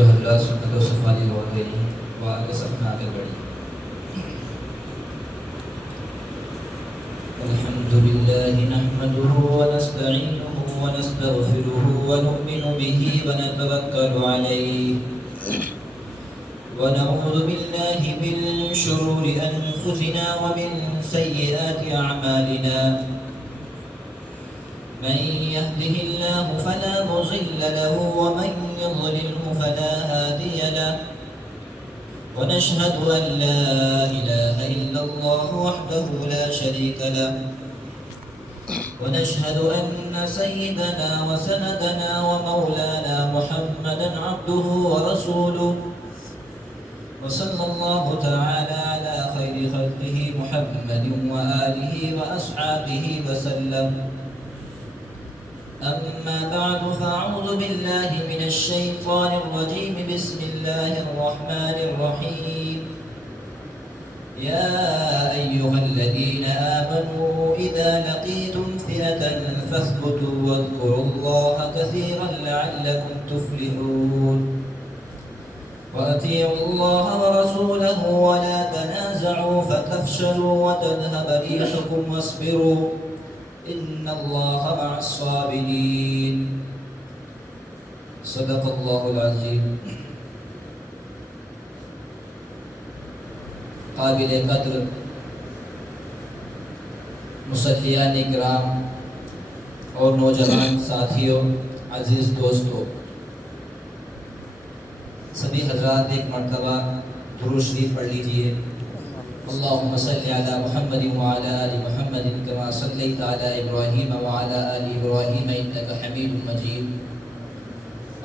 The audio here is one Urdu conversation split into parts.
جو حضرات سنت و صفائی ہو گئی وہ آگے سب آگے بڑھی. الحمد لله نحمده ونستعينه ونستغفره ونؤمن به ونتوكل عليه ونعوذ بالله من شرور أنفسنا ومن سيئات أعمالنا. من يهده الله فلا مضل له ومن يضلله فلا هادي له. ونشهد أن لا إله إلا الله وحده لا شريك له. ونشهد أن سيدنا وسندنا ومولانا محمدا عبده ورسوله. وصلى الله تعالى على خير خلقه محمد وآله وأصحابه وسلم. أما بعد فأعوذ بالله من الشيطان الرجيم. بسم الله الرحمن الرحيم. يا أيها الذين آمنوا إذا لقيتم فئة فاثبتوا واذكروا الله كثيرا لعلكم تفلحون. وأطيعوا الله ورسوله ولا تنازعوا فتفشلوا وتذهب ريحكم واصبروا إن الله مع الصابرين. صدق الله العظيم. قابل قدر مصلیان اکرام اور نوجوان ساتھیوں، عزیز دوستوں، سبھی حضرات ایک مرتبہ درود شریف پڑھ لیجئے. اللهم صل على محمد وعلى آل محمد كما صليت على إبراهيم وعلى آل إبراهيم إنك حميد مجيد.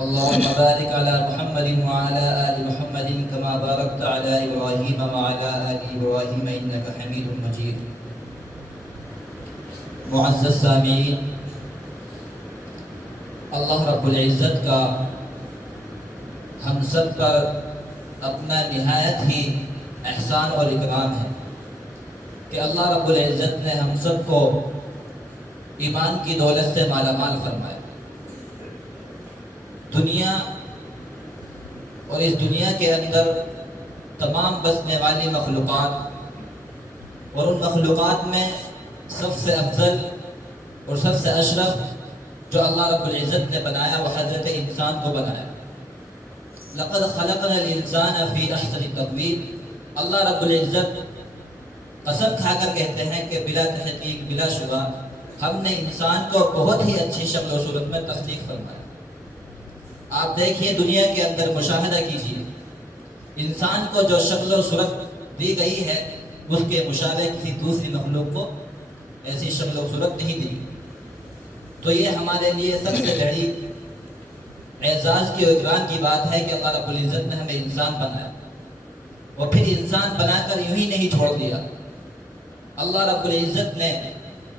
اللهم بارك على محمد وعلى آل محمد كما باركت على إبراهيم وعلى آل إبراهيم إنك حميد مجيد. معزز سامعین، اللہ رب العزت کا ہم سب پر اپنا نہایت ہی احسان اور اکرام ہے کہ اللہ رب العزت نے ہم سب کو ایمان کی دولت سے مالا مال فرمایا. دنیا اور اس دنیا کے اندر تمام بسنے والی مخلوقات اور ان مخلوقات میں سب سے افضل اور سب سے اشرف جو اللہ رب العزت نے بنایا وہ حضرت انسان کو بنایا. لقد خلقنا الانسان فی احسن تقویم. اللہ رب العزت قسم کھا کر کہتے ہیں کہ بلا تحقیق بلا شبہ ہم نے انسان کو بہت ہی اچھی شکل و صورت میں تخلیق فرمایا. آپ دیکھیے دنیا کے اندر مشاہدہ کیجیے، انسان کو جو شکل و صورت دی گئی ہے اس کے مشابہ کسی دوسری مخلوق کو ایسی شکل و صورت نہیں دی. تو یہ ہمارے لیے سب سے بڑی اعزاز کی اور اکرام کی بات ہے کہ اللہ رب العزت نے ہمیں انسان بنایا اور پھر انسان بنا کر یوں ہی نہیں چھوڑ دیا. اللہ رب العزت نے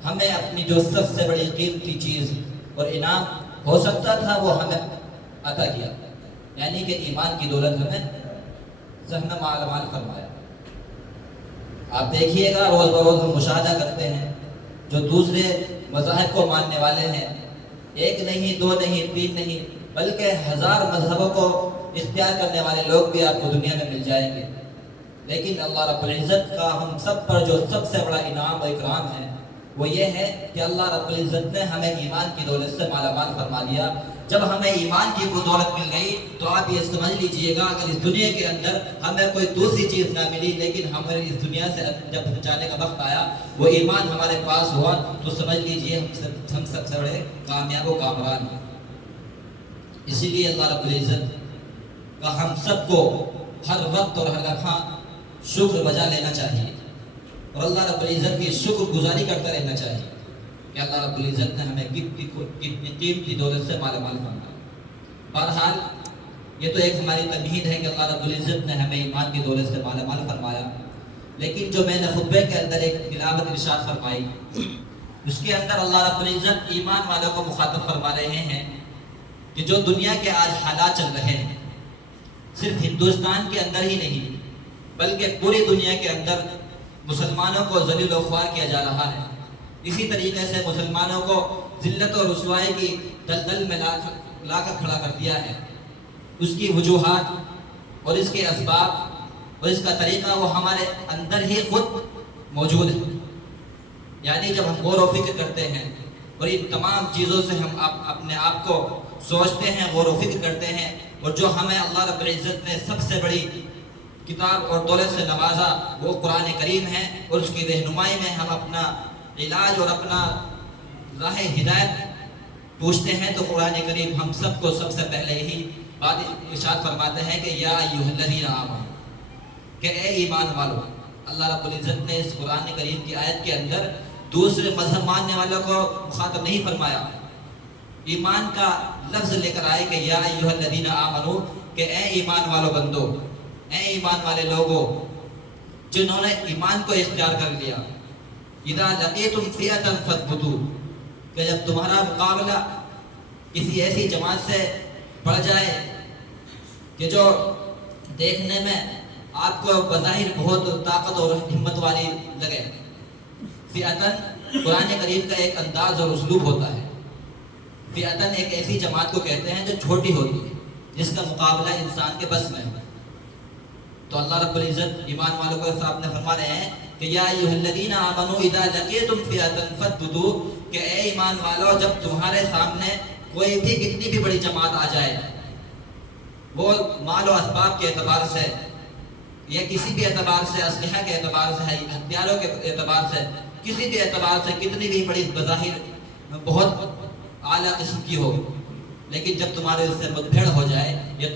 ہمیں اپنی جو سب سے بڑی قیمتی چیز اور انعام ہو سکتا تھا وہ ہمیں عطا کیا، یعنی کہ ایمان کی دولت ہمیں ذہن مال فرمایا. آپ دیکھیے گا روز بروز ہم مشاہدہ کرتے ہیں جو دوسرے مذاہب کو ماننے والے ہیں، ایک نہیں دو نہیں تین نہیں بلکہ 1000 مذہبوں کو اختیار کرنے والے لوگ بھی آپ کو دنیا میں مل جائیں گے. لیکن اللہ رب العزت کا ہم سب پر جو سب سے بڑا انعام و اکرام ہے وہ یہ ہے کہ اللہ رب العزت نے ہمیں ایمان کی دولت سے مالا مال فرما دیا. جب ہمیں ایمان کی وہ دولت مل گئی تو آپ یہ سمجھ لیجئے گا اگر اس دنیا کے اندر ہمیں کوئی دوسری چیز نہ ملی لیکن ہمیں اس دنیا سے جب جانے کا وقت آیا وہ ایمان ہمارے پاس ہوا تو سمجھ لیجئے ہم سب سے بڑے کامیاب و کامران ہیں. اسی لیے اللہ رب العزت کا ہم سب کو ہر وقت اور ہر لمحہ شکر بجا لینا چاہیے اور اللہ رب العزت کی شکر گزاری کرتا رہنا چاہیے کہ اللہ رب العزت نے ہمیں کتنی قیمتی دولت سے مالا مال فرمایا. بہرحال یہ تو ایک ہماری تمہید ہے کہ اللہ رب العزت نے ہمیں ایمان کی دولت سے مالا مال فرمایا. لیکن جو میں نے خطبے کے اندر ایک تلاوت ارشاد فرمائی اس کے اندر اللہ رب العزت ایمان والوں کو مخاطب فرما رہے ہیں کہ جو دنیا کے آج حالات چل رہے ہیں صرف ہندوستان کے اندر ہی نہیں بلکہ پوری دنیا کے اندر مسلمانوں کو ذلیل و خوار کیا جا رہا ہے. اسی طریقے سے مسلمانوں کو ذلت و رسوائی کی دلدل میں لا کر کھڑا کر دیا ہے. اس کی وجوہات اور اس کے اسباب اور اس کا طریقہ وہ ہمارے اندر ہی خود موجود ہے. یعنی جب ہم غور و فکر کرتے ہیں اور ان تمام چیزوں سے ہم اپنے آپ کو سوچتے ہیں، غور و فکر کرتے ہیں، اور جو ہمیں اللہ رب العزت نے سب سے بڑی کتاب اور دولت سے نوازا وہ قرآن کریم ہے، اور اس کی رہنمائی میں ہم اپنا علاج اور اپنا راہ ہدایت پوچھتے ہیں، تو قرآن کریم ہم سب کو سب سے پہلے ہی بات ارشاد فرماتے ہیں کہ یا ایھا الذین آمنوا، کہ اے ایمان والو. اللہ رب العزت نے اس قرآن کریم کی آیت کے اندر دوسرے مذہب ماننے والوں کو مخاطب نہیں فرمایا، ایمان کا لفظ لے کر آئے کہ یا ایھا الذین آمنوا، کہ اے ایمان والو بندو، اے ایمان والے لوگوں جنہوں نے ایمان کو اختیار کر لیا. اذا لقیتم فئۃ فاثبتوا، کہ جب تمہارا مقابلہ کسی ایسی جماعت سے پڑ جائے کہ جو دیکھنے میں آپ کو بظاہر بہت طاقت اور ہمت والی لگے. فئۃ قرآن کریم کا ایک انداز اور اسلوب ہوتا ہے. فئۃ ایک ایسی جماعت کو کہتے ہیں جو چھوٹی ہوتی ہے، جس کا مقابلہ انسان کے بس میں ہے. تو اللہ رب العزت ایمان والوں کو سامنے فرما رہے ہیں کہ یا ایھا الذین آمنوا اذا لقیتم فئۃ فاثبتوا، کہ اے ایمان والو جب تمہارے سامنے کوئی بھی کتنی بھی بڑی جماعت آ جائے، وہ مال و اسباب کے اعتبار سے یا کسی بھی اعتبار سے، اسلحہ کے اعتبار سے، ہتھیاروں کے اعتبار سے، کسی بھی اعتبار سے کتنی بھی بڑی بظاہر بہت اعلیٰ قسم کی ہو، لیکن جب تمہارے اس سے مدبھیڑ ہو جائے یا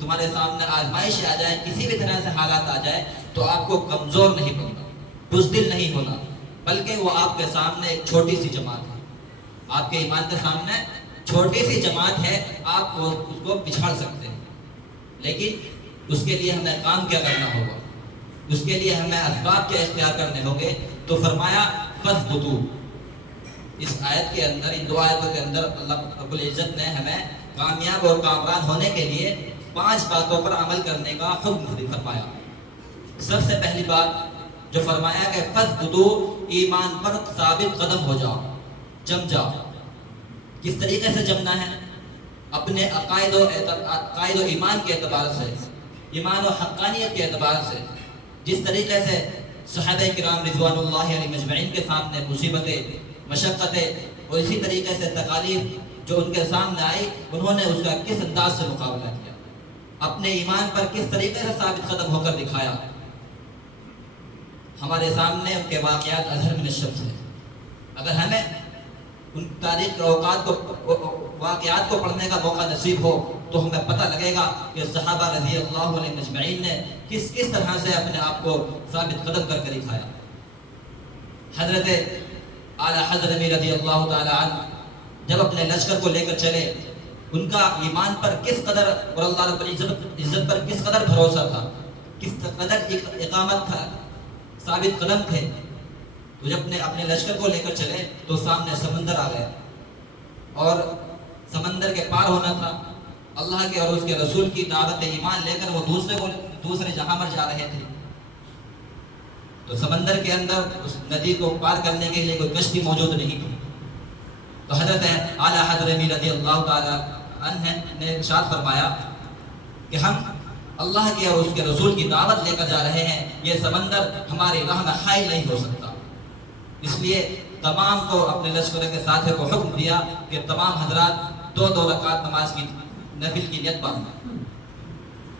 تمہارے سامنے آزمائش آ جائے، کسی بھی طرح سے حالات آ جائے، تو آپ کو کمزور نہیں بننا، بزدل نہیں ہونا، بلکہ وہ آپ کے سامنے ایک چھوٹی سی جماعت ہے. آپ کے ایمان کے سامنے چھوٹی سی جماعت ہے، آپ اس کو پچھاڑ سکتے ہیں. لیکن اس کے لیے ہمیں کام کیا کرنا ہوگا، اس کے لیے ہمیں اسباب کیا اختیار کرنے ہوں گے. تو فرمایا فاثبتوا. اس آیت کے اندر، ان دو آیتوں کے اندر اللہ رب العزت نے ہمیں کامیاب اور کامران ہونے کے لیے 5 باتوں پر عمل کرنے کا حکم فرمایا. سب سے پہلی بات جو فرمایا کہ فاثبتوا، ایمان پر ثابت قدم ہو جاؤ، جم جاؤ. کس طریقے سے جمنا ہے؟ اپنے عقائد و ایمان کے اعتبار سے، ایمان و حقانیت کے اعتبار سے. جس طریقے سے صحابہ کرام رضوان اللہ علیہ مجمعین کے سامنے مصیبتیں، مشقتیں اور اسی طریقے سے تکالیف جو ان کے سامنے آئی، انہوں نے اس کا کس انداز سے مقابلہ کیا، اپنے ایمان پر کس طریقے سے ثابت قدم ہو کر دکھایا. ہمارے سامنے ان کے واقعات اظہر من الشمس ہیں. اگر ہمیں ان تاریخ واقعات کو پڑھنے کا موقع نصیب ہو تو ہمیں پتہ لگے گا کہ صحابہ رضی اللہ علیہ مجمعین نے کس طرح سے اپنے آپ کو ثابت قدم کر کے دکھایا. حضرت اعلیٰ حضرت امیر رضی اللہ تعالی عنہ جب اپنے لشکر کو لے کر چلے، ان کا ایمان پر کس قدر اور اللہ رب العزت پر کس قدر بھروسہ تھا، کس قدر اقامت تھا، ثابت قدم تھے. تو جب اپنے لشکر کو لے کر چلے تو سامنے سمندر آ گیا، اور سمندر کے پار ہونا تھا. اللہ کے اور اس کے رسول کی دعوت ایمان لے کر وہ دوسرے جہاں پر جا رہے تھے. تو سمندر کے اندر اس ندی کو پار کرنے کے لیے کوئی کشتی موجود نہیں تھی. تو حضرت اعلیٰ حضرت امیر رضی اللہ تعالی عنہ نے ارشاد فرمایا کہ ہم اللہ کے اور اس کے رسول کی دعوت لے کر جا رہے ہیں، یہ سمندر ہماری راہ میں حائل نہیں ہو سکتا. اس لیے تمام کو اپنے لشکر کے ساتھ کو حکم دیا کہ تمام حضرات 2 رکعت نماز کی نفل کی نیت باندھیں.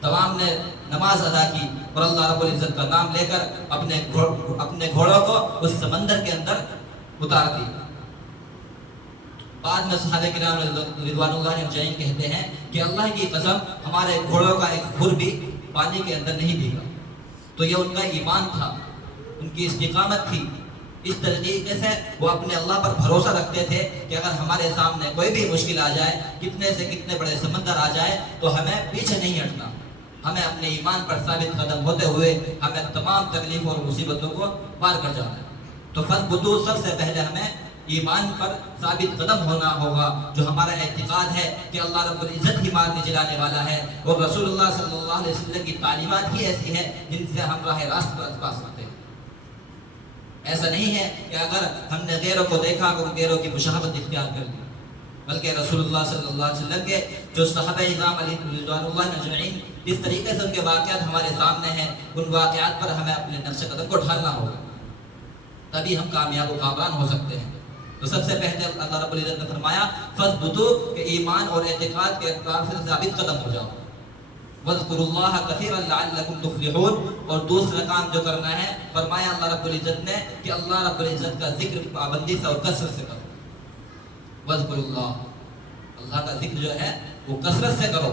تمام نے نماز ادا کی اور اللہ رب العزت کا نام لے کر اپنے گھوڑوں کو اس سمندر کے اندر اتار دی. بعد میں صحابہ کرام رضوان اللہ علیہم کہتے ہیں کہ اللہ کی قسم ہمارے گھوڑوں کا ایک کھر بھی پانی کے اندر نہیں بھیگا. تو یہ ان کا ایمان تھا، ان کی استقامت تھی. اس طریقے سے وہ اپنے اللہ پر بھروسہ رکھتے تھے کہ اگر ہمارے سامنے کوئی بھی مشکل آ جائے، کتنے سے کتنے بڑے سمندر آ جائے، تو ہمیں پیچھے نہیں ہٹنا، ہمیں اپنے ایمان پر ثابت قدم ہوتے ہوئے ہمیں تمام تکلیفوں اور مصیبتوں کو پار کر جانا ہے. تو فاثبتوا، سب سے پہلے ہمیں ایمان پر ثابت قدم ہونا ہوگا، جو ہمارا اعتقاد ہے کہ اللہ رب العزت ہی مارنے جلانے والا ہے، اور رسول اللہ صلی اللہ علیہ وسلم کی تعلیمات ہی ایسی ہیں جن سے ہم راہ راست پر پا سکتے ہیں. ایسا نہیں ہے کہ اگر ہم نے غیروں کو دیکھا تو غیروں کی مشابہت اختیار کر لی. بلکہ رسول اللہ صلی اللہ علیہ وسلم کے جو صحابہ اکرام علیہ رضوان اللہ اجمعین جس طریقے سے ان کے واقعات ہمارے سامنے ہیں، ان واقعات پر ہمیں اپنے نقش قدم کو ڈھالنا ہوگا، تبھی ہم کامیاب و کامران ہو سکتے ہیں۔ تو سب سے پہلے اللہ رب العزت نے فرمایا فَاثْبُتُوا کہ ایمان اور اعتقاد کے اعتبار سے ثابت قدم ہو جاؤ، وَاذْكُرُوا اللَّهَ كَثِيرًا لَعَلَّكُمْ تُفْلِحُونَ، اور دوسرا کام جو کرنا ہے فرمایا اللہ رب العزت نے کہ اللہ رب العزت کا ذکر پابندی سے اور کثرت سے کرو۔ وَاذْكُرُوا اللَّهَ، اللہ کا ذکر جو ہے وہ کثرت سے کرو۔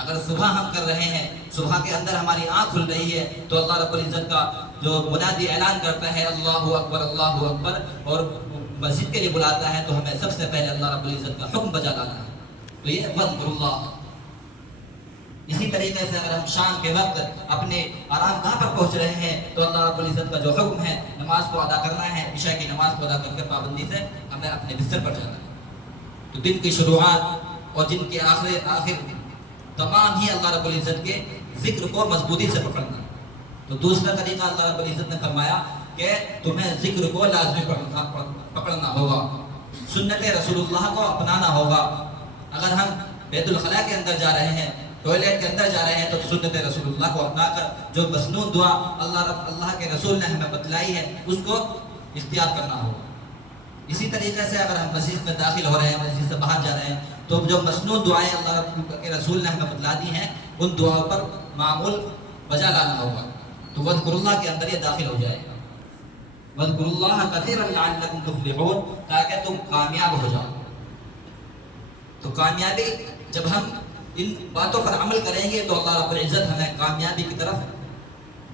اگر صبح ہم کر رہے ہیں، صبح کے اندر ہماری آنکھ کھل رہی ہے تو اللہ رب العزت کا جو منادی اعلان کرتا ہے اللہ اکبر اور مسجد کے لیے بلاتا ہے، تو ہمیں سب سے پہلے اللہ رب العزت کا حکم بجا لانا ہے، تو یہ وَاذْكُرُوا اللَّهَ۔ اسی طریقے سے اگر ہم شام کے وقت اپنے آرام گاہ پر پہنچ رہے ہیں تو اللہ رب العزت کا جو حکم ہے نماز کو ادا کرنا ہے، عشاء کی نماز کو ادا کر کے پابندی سے ہمیں اپنے بستر پر جانا ہے۔ تو دن کی شروعات اور دن کے آخر تمام ہی اللہ رب العزت کے ذکر کو مضبوطی سے پکڑنا۔ تو دوسرا طریقہ اللہ رب العزت نے فرمایا کہ تمہیں ذکر کو لازمی پکڑنا ہوگا، سنت رسول اللہ کو اپنانا ہوگا۔ اگر ہم بیت الخلاء کے اندر جا رہے ہیں، ٹوائلٹ کے اندر جا رہے ہیں، تو سنت رسول اللہ کو اپنا کر جو مسنون دعا اللہ کے رسول نے ہمیں بتلائی ہے اس کو اختیار کرنا ہوگا۔ اسی طریقے سے اگر ہم مسجد میں داخل ہو رہے ہیں، مسجد سے باہر جا رہے ہیں، تو جو مسنون دعائیں اللہ کے رسول نے ہمیں بتلا دی ہیں ان دعاؤں پر معمول بجا لانا ہوگا۔ تو وَاذْكُرُوا اللَّهَ کے اندر یہ داخل ہو جائے گا، وَاذْكُرُوا اللَّهَ كَثِيرًا لَعَلَّكُمْ تُفْلِحُونَ، تاکہ تم کامیاب ہو جاؤ۔ تو کامیابی جب ہم ان باتوں پر عمل کریں گے تو اللہ رب العزت ہمیں کامیابی کی طرف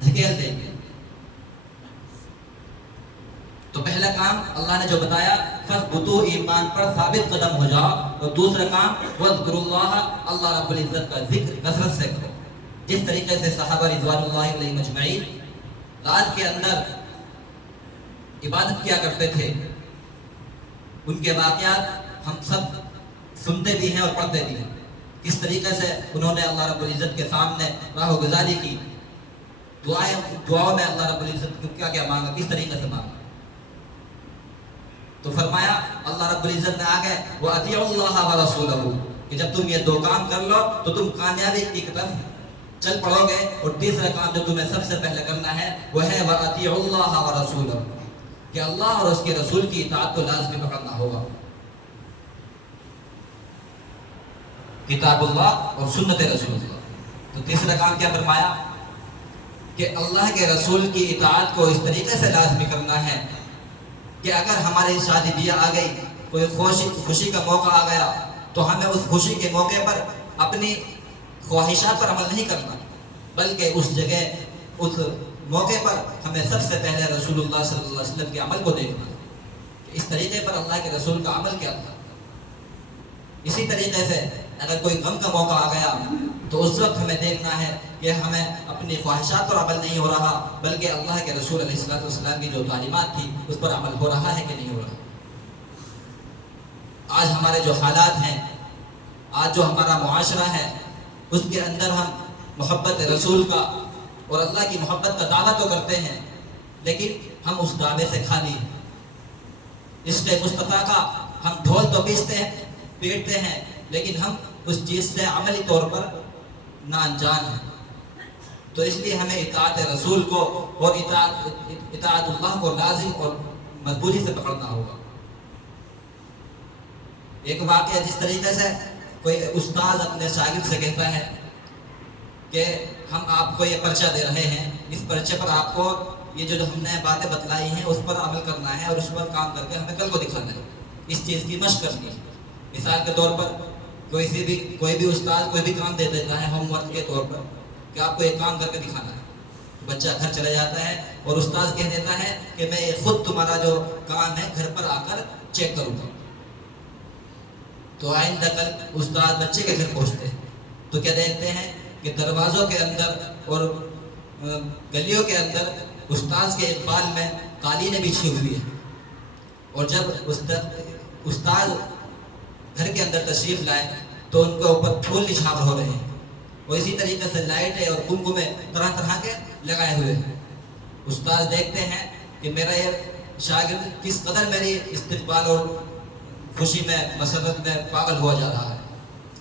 دھکیل دیں گے۔ تو پہلا کام اللہ نے جو بتایا فَاثْبُتُوا، ایمان پر ثابت قدم ہو جاؤ، اور دوسرا کام وَاذْكُرُوا اللَّهَ، اللہ رب العزت کا ذکر کثرت سے کرو۔ جس طریقے سے صحابہ رضوان اللہ علیہم اجمعین رات کے اندر عبادت کیا کرتے تھے، ان کے واقعات ہم سب سنتے بھی ہیں اور پڑھتے بھی ہیں، کس طریقے سے انہوں نے اللہ رب العزت کے سامنے راہ گزاری کی، دعاؤں میں اللہ رب العزت کو کیا کیا مانگا، کس طریقے سے مانگا۔ تو فرمایا اللہ رب العزت نے آگے وَأَطِيعُوا اللَّهَ وَرَسُولَهُ کہ جب تم یہ دو کام کر لو تو تم کامیابی کی طرف چل پڑو گے۔ اور تیسرا کام جو تمہیں سب سے پہلے کرنا ہے وہ ہے وَأَطِيعُوا اللَّهَ وَرَسُولَهُ کہ اللہ اور اس کے رسول کی اطاعت کو لازمی پکڑنا ہوگا۔ کتاب اللہ اور سنت رسول اللہ۔ تو تیسرا کام کیا فرمایا کہ اللہ کے رسول کی اطاعت کو اس طریقے سے لازمی کرنا ہے کہ اگر ہماری شادی بیاہ آ گئی، کوئی خوشی کا موقع آ گیا، تو ہمیں اس خوشی کے موقع پر اپنی خواہشات پر عمل نہیں کرنا، بلکہ اس جگہ اس موقع پر ہمیں سب سے پہلے رسول اللہ صلی اللہ علیہ وسلم کے عمل کو دیکھنا کہ اس طریقے پر اللہ کے رسول کا عمل کیا تھا۔ اسی طریقے سے اگر کوئی غم کا موقع آ گیا تو اس وقت ہمیں دیکھنا ہے کہ ہمیں اپنی خواہشات پر عمل نہیں ہو رہا، بلکہ اللہ کے رسول علیہ السلام کی جو تعلیمات تھی اس پر عمل ہو رہا ہے کہ نہیں ہو رہا۔ آج ہمارے جو حالات ہیں، آج جو ہمارا معاشرہ ہے، اس کے اندر ہم محبت رسول کا اور اللہ کی محبت کا دعویٰ تو کرتے ہیں، لیکن ہم اس دعوے سے خالی ہیں۔ عشق مصطفیٰ کا ہم ڈھول تو پیٹتے ہیں، لیکن ہم اس چیز سے عملی طور پر نا انجان ہیں۔ تو اس لیے ہمیں اطاعت رسول کو اور اطاعت اللہ کو لازم اور مضبوطی سے پکڑنا ہوگا۔ ایک واقعہ جس طریقے سے کوئی استاد اپنے شاگرد سے کہتا ہے کہ ہم آپ کو یہ پرچہ دے رہے ہیں، اس پرچے پر آپ کو یہ جو ہم نے باتیں بتلائی ہیں اس پر عمل کرنا ہے اور اس پر کام کر کے ہمیں کل کو دکھانا ہے، اس چیز کی مشق کرنی ہے۔ مثال کے طور پر کوئی بھی استاد کوئی بھی کام دے دیتا ہے ہوم ورک کے طور پر کہ آپ کو ایک کام کر کے دکھانا ہے، بچہ گھر چلا جاتا ہے اور استاد کہہ دیتا ہے کہ میں خود تمہارا جو کام ہے گھر پر آ کر چیک کروں گا۔ تو آئندہ کل استاد بچے کے گھر پہنچتے ہیں تو کیا دیکھتے ہیں کہ دروازوں کے اندر اور گلیوں کے اندر استاد کے اقبال میں قالینیں بچھی ہوئی ہے، اور جب استاد گھر کے اندر تشریف لائے تو ان کے اوپر پھول نچھاور ہو رہے ہیں، اور اسی طریقے سے لائٹیں اور کمکمے طرح طرح کے لگائے ہوئے ہیں۔ استاد دیکھتے ہیں کہ میرا یہ شاگرد کس قدر میری استقبال اور خوشی میں مسرت میں پاگل ہوا جا رہا ہے،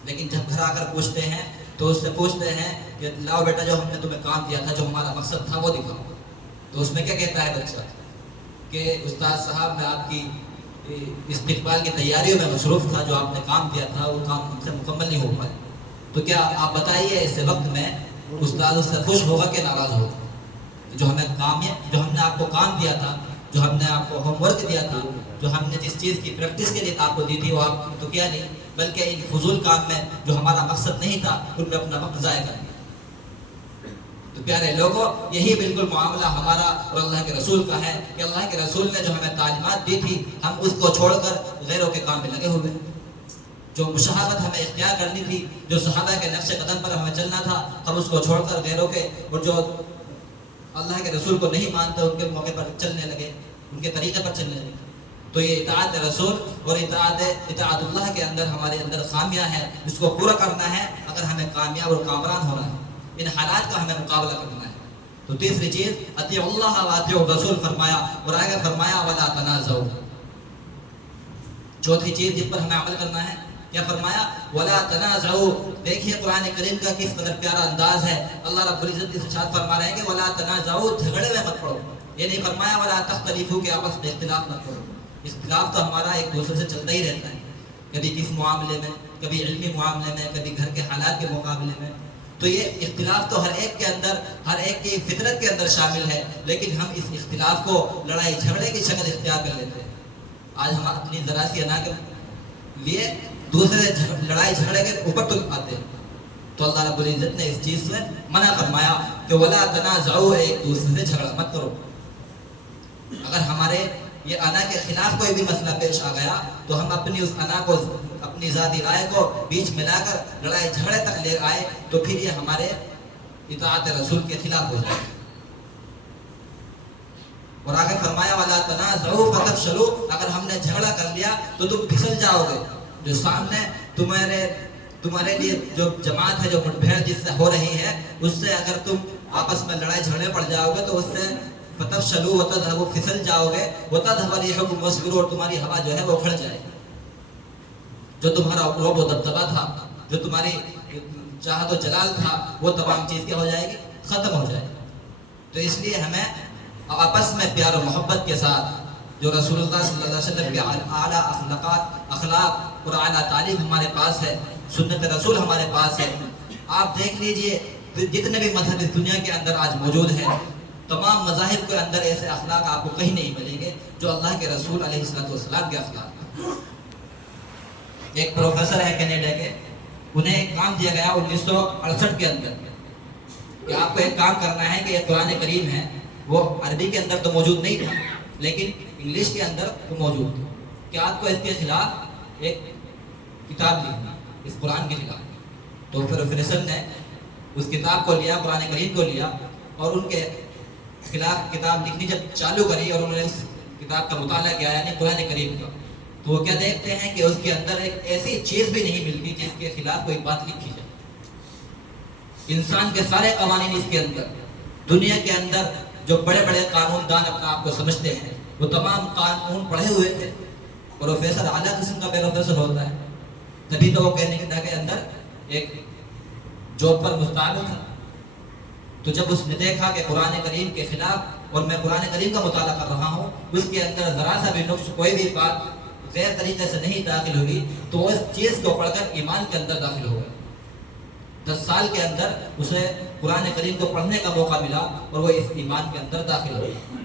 لیکن جب گھر آ کر پوچھتے ہیں تو اس سے پوچھتے ہیں کہ لاؤ بیٹا جو ہم نے تمہیں کام دیا تھا، جو ہمارا مقصد تھا وہ دکھاؤ. تو اس میں کیا کہتا ہے بچہ کہ استاد صاحب میں آپ کی استقبال کی تیاریوں میں مصروف تھا، جو آپ نے کام دیا تھا وہ کام ہم سے مکمل نہیں ہو پائے. تو کیا آپ بتائیے اس وقت میں استاد اس سے خوش ہوگا کہ ناراض ہوگا؟ جو ہم نے آپ کو کام دیا تھا، جو ہم نے آپ کو ہوم ورک دیا تھا، جو ہم نے جس چیز کی پریکٹس کے لیے آپ کو دی تھی وہ آپ تو کیا نہیں، بلکہ ان فضول کام میں جو ہمارا مقصد نہیں تھا ان میں اپنا وقت ضائع کر دیا. تو پیارے لوگوں، یہی بالکل معاملہ ہمارا اور اللہ کے رسول کا ہے کہ اللہ کے رسول نے جو ہمیں تعلیمات دی تھی ہم اس کو چھوڑ کر غیروں کے کام میں لگے ہوئے. جو مشاہبت ہمیں اختیار کرنی تھی، جو صحابہ کے نقش قدم پر ہمیں چلنا تھا، ہم اس کو چھوڑ کر غیروں کے اور جو اللہ کے رسول کو نہیں مانتے ان کے موقع پر چلنے لگے، ان کے طریقے پر چلنے لگے. تو یہ اطاعت رسول اور اطاعت اللہ کے اندر ہمارے اندر خامیاں ہیں، اس کو پورا کرنا ہے اگر ہمیں کامیاب اور کامران ہونا ہے. ان حالات کا ہمیں مقابلہ کرنا ہے. تو تیسری چیز اطیعوا اللہ و اطیعوا الرسول فرمایا، اور آگے فرمایا ولا تنازعوا. چوتھی چیز جس پر ہمیں عمل کرنا ہے کیا فرمایا؟ ولا تنازعوا. دیکھیے قرآن کریم کا کس قدر پیارا انداز ہے. اللہ رب العزت اس ارشاد فرما رہے ہیں کہ ولا تنازعوا، جھگڑے میں مت پڑو. یہ نہیں فرمایا ولا تختلفوا کہ آپس میں اختلاف مت کرو. اختلاف تو ہمارا ایک دوسرے سے چلتا ہی رہتا ہے، کبھی کس معاملے میں، کبھی علمی معاملے میں، کبھی گھر کے حالات کے مقابلے میں. تو یہ اختلاف تو ہر ایک کے اندر، ہر ایک کی فطرت کے اندر شامل ہے، لیکن ہم اس اختلاف کو لڑائی جھگڑے کی شکل اختیار کر لیتے ہیں. آج ہم اپنی ذرا سی انا کے لیے دوسرے لڑائی جھگڑے کے اوپر تک آتے ہیں. تو اللہ رب العزت نے اس چیز سے منع فرمایا کہ ولا تنازعوا، ایک دوسرے سے جھگڑا مت کرو. اگر ہمارے یہ انا کے خلاف کوئی بھی مسئلہ پیش آ گیا تو ہم اپنی اس انا کو، اپنی ذاتی رائے کو بیچ میں لا کر لڑائی جھگڑے تک لے آئے تو پھر یہ ہمارے اطاعت رسول کے خلاف ہو جائے. اور آگے فرمایا ولا تنازعوا فتفشلوا، اگر ہم نے جھگڑا کر لیا تو تم پھسل جاؤ گے. جو سامنے تمہارے لیے جو جماعت ہے، جو مٹبھیڑ جس سے ہو رہی ہے، اس سے اگر تم آپس میں لڑائی جھگڑے پڑ جاؤ گے تو اس سے فتفشلوا وتذهبوا، پھسل جاؤ گے. وتذهب ريحكم واصبروا، اور تمہاری ہوا جو ہے وہ کھڑ جائے. جو تمہارا رعب و دبدبہ تھا، جو تمہاری چاہت و جلال تھا، وہ تمام چیز کیا ہو جائے گی؟ ختم ہو جائے گی. تو اس لیے ہمیں آپس میں پیار و محبت کے ساتھ، جو رسول اللہ صلی اللہ علیہ وسلم کے اعلیٰ اخلاق اور اعلیٰ تعلیم ہمارے پاس ہے، سنت رسول ہمارے پاس ہے. آپ دیکھ لیجئے جتنے بھی مذہب اس دنیا کے اندر آج موجود ہیں، تمام مذاہب کے اندر ایسے اخلاق آپ کو کہیں نہیں ملیں گے جو اللہ کے رسول علیہ السلام کے اخلاق. ایک پروفیسر ہے کینیڈا کے، انہیں ایک کام دیا گیا 1968 کے اندر کہ آپ کو ایک کام کرنا ہے کہ یہ قرآن کریم ہے، وہ عربی کے اندر تو موجود نہیں تھا لیکن انگلش کے اندر وہ موجود تھا، کہ آپ کو اس کے خلاف ایک کتاب لکھنا، اس قرآن کے خلاف. تو پروفیسر نے اس کتاب کو لیا، قرآن کریم کو لیا، اور ان کے خلاف کتاب لکھنی جب چالو کری اور انہوں نے اس کتاب کا مطالعہ کیا، یعنی قرآن کریم کا، تو وہ کیا دیکھتے ہیں کہ اس کے اندر ایک ایسی چیز بھی نہیں ملتی جس کے خلاف کوئی بات لکھی جائے. انسان کے سارے قوانین اس کے اندر، دنیا کے اندر جو بڑے بڑے قانون دان اپنا آپ کو سمجھتے ہیں، وہ تمام قانون پڑھے ہوئے تھے. پروفیسر اعلیٰ قسم کا پروفیسر ہوتا ہے، تبھی تو وہ کینیڈا کے اندر ایک جاب پر مستعد تھا. تو جب اس نے دیکھا کہ قرآن کریم کے خلاف، اور میں قرآن کریم کا مطالعہ کر رہا ہوں، اس کے اندر ذرا سا بھی نقص، کوئی بھی بات غیر طریقے سے نہیں داخل ہوگی، تو وہ اس چیز کو پڑھ کر ایمان کے اندر داخل ہو گئے. 10 سال کے اندر اسے قرآن کریم کو پڑھنے کا موقع ملا اور وہ اس ایمان کے اندر داخل ہو گئے.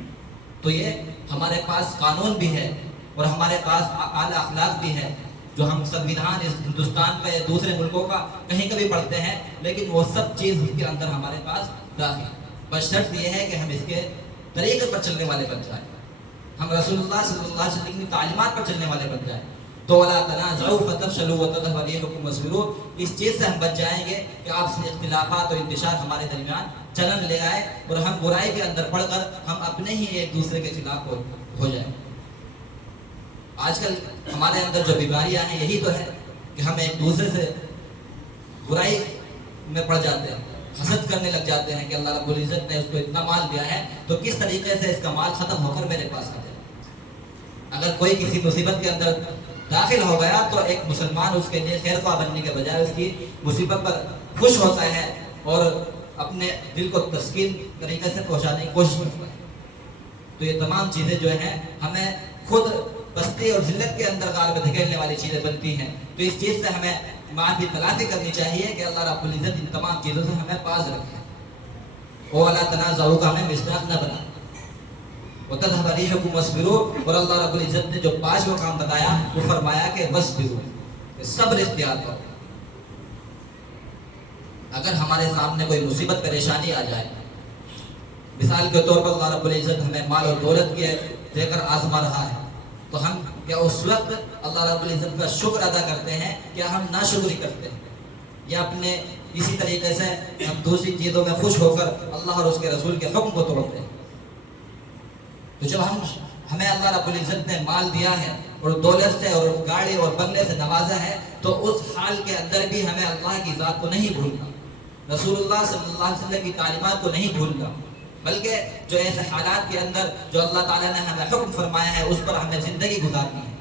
تو یہ ہمارے پاس قانون بھی ہے اور ہمارے پاس اعلیٰ اخلاق بھی ہے، جو ہم سنویدھان اس ہندوستان کا یا دوسرے ملکوں کا کہیں کبھی پڑھتے ہیں، لیکن وہ سب چیز اس کے اندر ہمارے پاس داخل. بس شرط یہ ہے کہ ہم اس کے طریقے پر چلنے والے بن جائیں، ہم رسول اللہ صلی اللہ علیہ وسلم کی تعلیمات پر چلنے والے بن جائیں. تو ولا تنازعوا فتفشلوا وتذهب ريحكم واصبروا، اس چیز سے ہم بچ جائیں گے کہ آپ سے اختلافات اور انتشار ہمارے درمیان چلن لے آئے اور ہم برائی کے اندر پڑھ کر ہم اپنے ہی ایک دوسرے کے خلاف ہو جائیں. آج کل ہمارے اندر جو بیماریاں ہیں یہی تو ہے کہ ہم ایک دوسرے سے برائی میں پڑ جاتے ہیں، حسد کرنے لگ جاتے ہیں کہ اللہ رب العزت نے اس کو اتنا مال دیا ہے تو کس طریقے سے اس کا مال ختم ہو کر میرے پاس آ جائے. اگر کوئی کسی مصیبت کے اندر داخل ہو گیا تو ایک مسلمان اس کے لیے خیر خواہ بننے کے بجائے اس کی مصیبت پر خوش ہوتا ہے اور اپنے دل کو تسکین طریقے سے پہنچانے کی کوشش کرتا ہے۔ تو یہ تمام چیزیں جو ہیں ہمیں خود پستی اور ذلت کے اندر غار میں دھکیلنے والی چیزیں بنتی ہیں۔ تو اس چیز سے ہمیں معافی تلافی کرنی چاہیے کہ اللہ رب العزت ان تمام چیزوں سے ہمیں باز رکھے، وَلَا تَنَازَعُوا کا ہمیں مزاج نہ بنا، وَتَذْهَبَ رِيحُكُمْ وَاصْبِرُوا، اور اللہ رب العزت نے جو 5واں کام بتایا وہ فرمایا کہ وَاصْبِرُوا، کہ صبر اختیار کرو۔ اگر ہمارے سامنے کوئی مصیبت پریشانی آ جائے، مثال کے طور پر اللہ رب العزت ہمیں مال اور دولت کے دے کر آزما رہا ہے، تو ہم کیا اس وقت اللہ رب العزت کا شکر ادا کرتے ہیں؟ کیا ہم ناشکری کرتے ہیں؟ یا اپنے اسی طریقے سے ہم دوسری چیزوں میں خوش ہو کر اللہ اور اس کے رسول کے حکم کو توڑتے ہیں؟ تو جب ہمیں اللہ رب العزت نے مال دیا ہے اور دولت سے اور گاڑی اور بنگلے سے نوازا ہے، تو اس حال کے اندر بھی ہمیں اللہ کی ذات کو نہیں بھولنا، رسول اللہ صلی اللہ علیہ وسلم کی تعلیمات کو نہیں بھولنا، بلکہ جو ایسے حالات کے اندر جو اللہ تعالیٰ نے ہمیں حکم فرمایا ہے اس پر ہمیں زندگی گزارنی ہے۔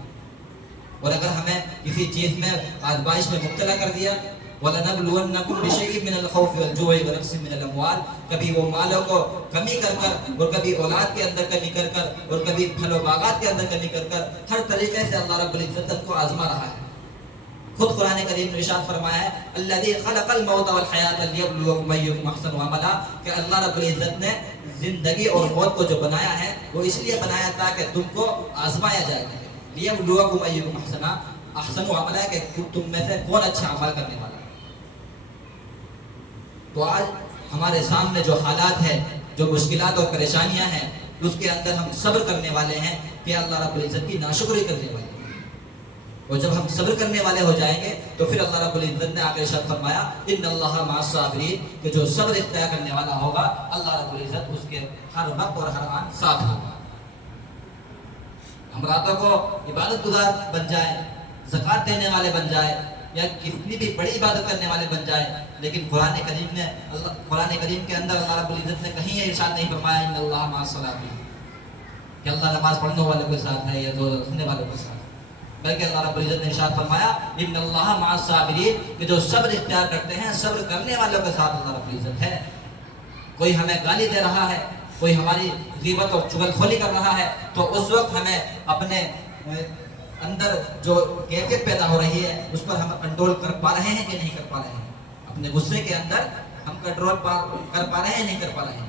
اور اگر ہمیں کسی چیز میں آزمائش میں مبتلا کر دیا، وَلَنَبْلُوَنَّكُمْ بِشَيْءٍ مِّنَ الْخَوْفِ وَالْجُوعِ وَنَقْصٍ مِّنَ الْأَمْوَالِ، کبھی وہ مالوں کو کمی کر کر اور کبھی اولاد کے اندر کمی کر کر اور کبھی پھل و باغات کے اندر کمی کر کر ہر طریقے سے اللہ رب العزت کو آزما رہا ہے۔ خود قرآن کریم نے ارشاد فرمایا ہے الذی خلق الموت والحیات لیبلوکم ایکم احسن عملا، کہ اللہ رب العزت نے زندگی اور موت کو جو بنایا ہے وہ اس لیے بنایا تاکہ تم کو آزمایا جائے، لیبلوکم ایکم احسن عملا، کہ تم میں سے کون اچھا عمل کرنے والا ہے۔ تو آج ہمارے سامنے جو حالات ہیں، جو مشکلات اور پریشانیاں ہیں، اس کے اندر ہم صبر کرنے والے ہیں کہ اللہ رب العزت کی ناشکری کرنے والے ہیں۔ اور جب ہم صبر کرنے والے ہو جائیں گے تو پھر اللہ رب العزت نے آگے ارشاد فرمایا ان اللہ مع الصابرین، کہ جو صبر اختیار کرنے والا ہوگا اللہ رب العزت اس کے ہر وقت اور ہر آن ساتھ ہوگا۔ ہم راتوں کو عبادت گزار بن جائیں، زکوٰۃ دینے والے بن جائیں، یا کتنی بھی بڑی عبادت کرنے والے بن جائیں، لیکن قرآن کریم کے اندر اللہ رب العزت نے کہیں یہ ارشاد نہیں فرمایا ان اللہ مع الصابرین، کہ اللہ نماز پڑھنے والوں کے ساتھ ہے یا روزہ رکھنے والوں کے ساتھ، بلکہ اللہ رب العزت نے ارشاد فرمایا ان اللہ مع الصابرین، کہ جو صبر اختیار کرتے ہیں صبر کرنے والوں کے ساتھ اللہ رب العزت ہے۔ کوئی ہمیں گالی دے رہا ہے، کوئی ہماری غیبت اور چغل خولی کر رہا ہے، تو اس وقت ہمیں اپنے اندر جو کیفیت پیدا ہو رہی ہے اس پر ہم کنٹرول کر پا رہے ہیں کہ نہیں کر پا رہے ہیں؟ اپنے غصے کے اندر ہم کنٹرول کر پا رہے ہیں نہیں کر پا رہے ہیں؟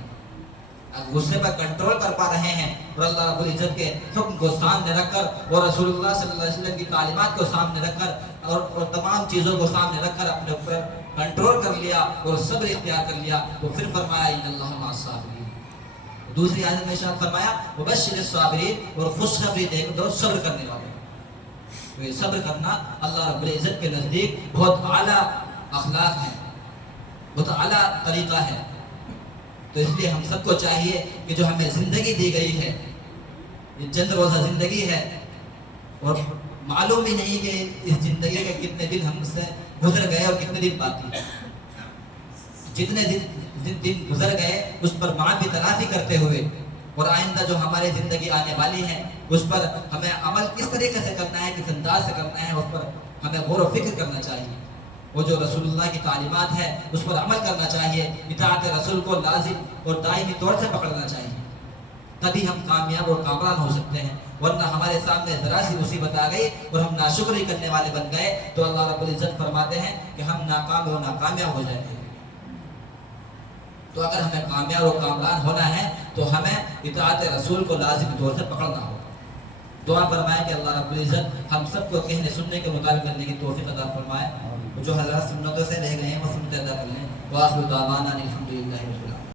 غصے پر کنٹرول کر پا رہے ہیں اور اللہ رب العزت کے حکم کو سامنے رکھ کر اور رسول اللہ صلی اللہ علیہ وسلم کی تعلیمات کو سامنے رکھ کر اور تمام چیزوں کو سامنے رکھ کر اپنے اوپر کنٹرول کر لیا اور صبر اختیار کر لیا، تو پھر فرمایا ان اللہ مع الصابرین۔ دوسری آیت میں ارشاد فرمایا وبشر الصابرین، اور خوشخبری دے دو صبر کرنے والوں۔ تو یہ صبر کرنا اللہ رب العزت کے نزدیک بہت اعلیٰ اخلاق ہے، بہت اعلیٰ طریقہ ہے۔ تو اس لیے ہم سب کو چاہیے کہ جو ہمیں زندگی دی گئی ہے، یہ چند روزہ زندگی ہے، اور معلوم ہی نہیں کہ اس زندگی کے کتنے دن ہم سے گزر گئے اور کتنے دن باقی ہیں۔ جتنے دن گزر گئے اس پر معافی تلافی کرتے ہوئے اور آئندہ جو ہماری زندگی آنے والی ہے اس پر ہمیں عمل کس طریقے سے کرنا ہے، کس انداز سے کرنا ہے، اس پر ہمیں غور و فکر کرنا چاہیے۔ وہ جو رسول اللہ کی تعلیمات ہے اس پر عمل کرنا چاہیے، اطاعت رسول کو لازم اور دائمی طور سے پکڑنا چاہیے، تبھی ہم کامیاب اور کامران ہو سکتے ہیں۔ ورنہ ہمارے سامنے ذرا سی مصیبت آ گئی اور ہم ناشکری کرنے والے بن گئے تو اللہ رب العزت فرماتے ہیں کہ ہم ناکام و ناکامیاب ہو جائیں گے۔ تو اگر ہمیں کامیاب اور کامران ہونا ہے تو ہمیں اطاعت رسول کو لازمی طور سے پکڑنا ہوگا۔ دعا فرمائے کہ اللہ رب العزت ہم سب کو کہنے سننے کے مطابق کرنے کی توفیق عطا فرمائے، جو حضرات سنتوں سے رہ گئے ہیں وہ سنت ادا کر لیں۔ وآخر دعوانا الحمدللہ رب العالمین۔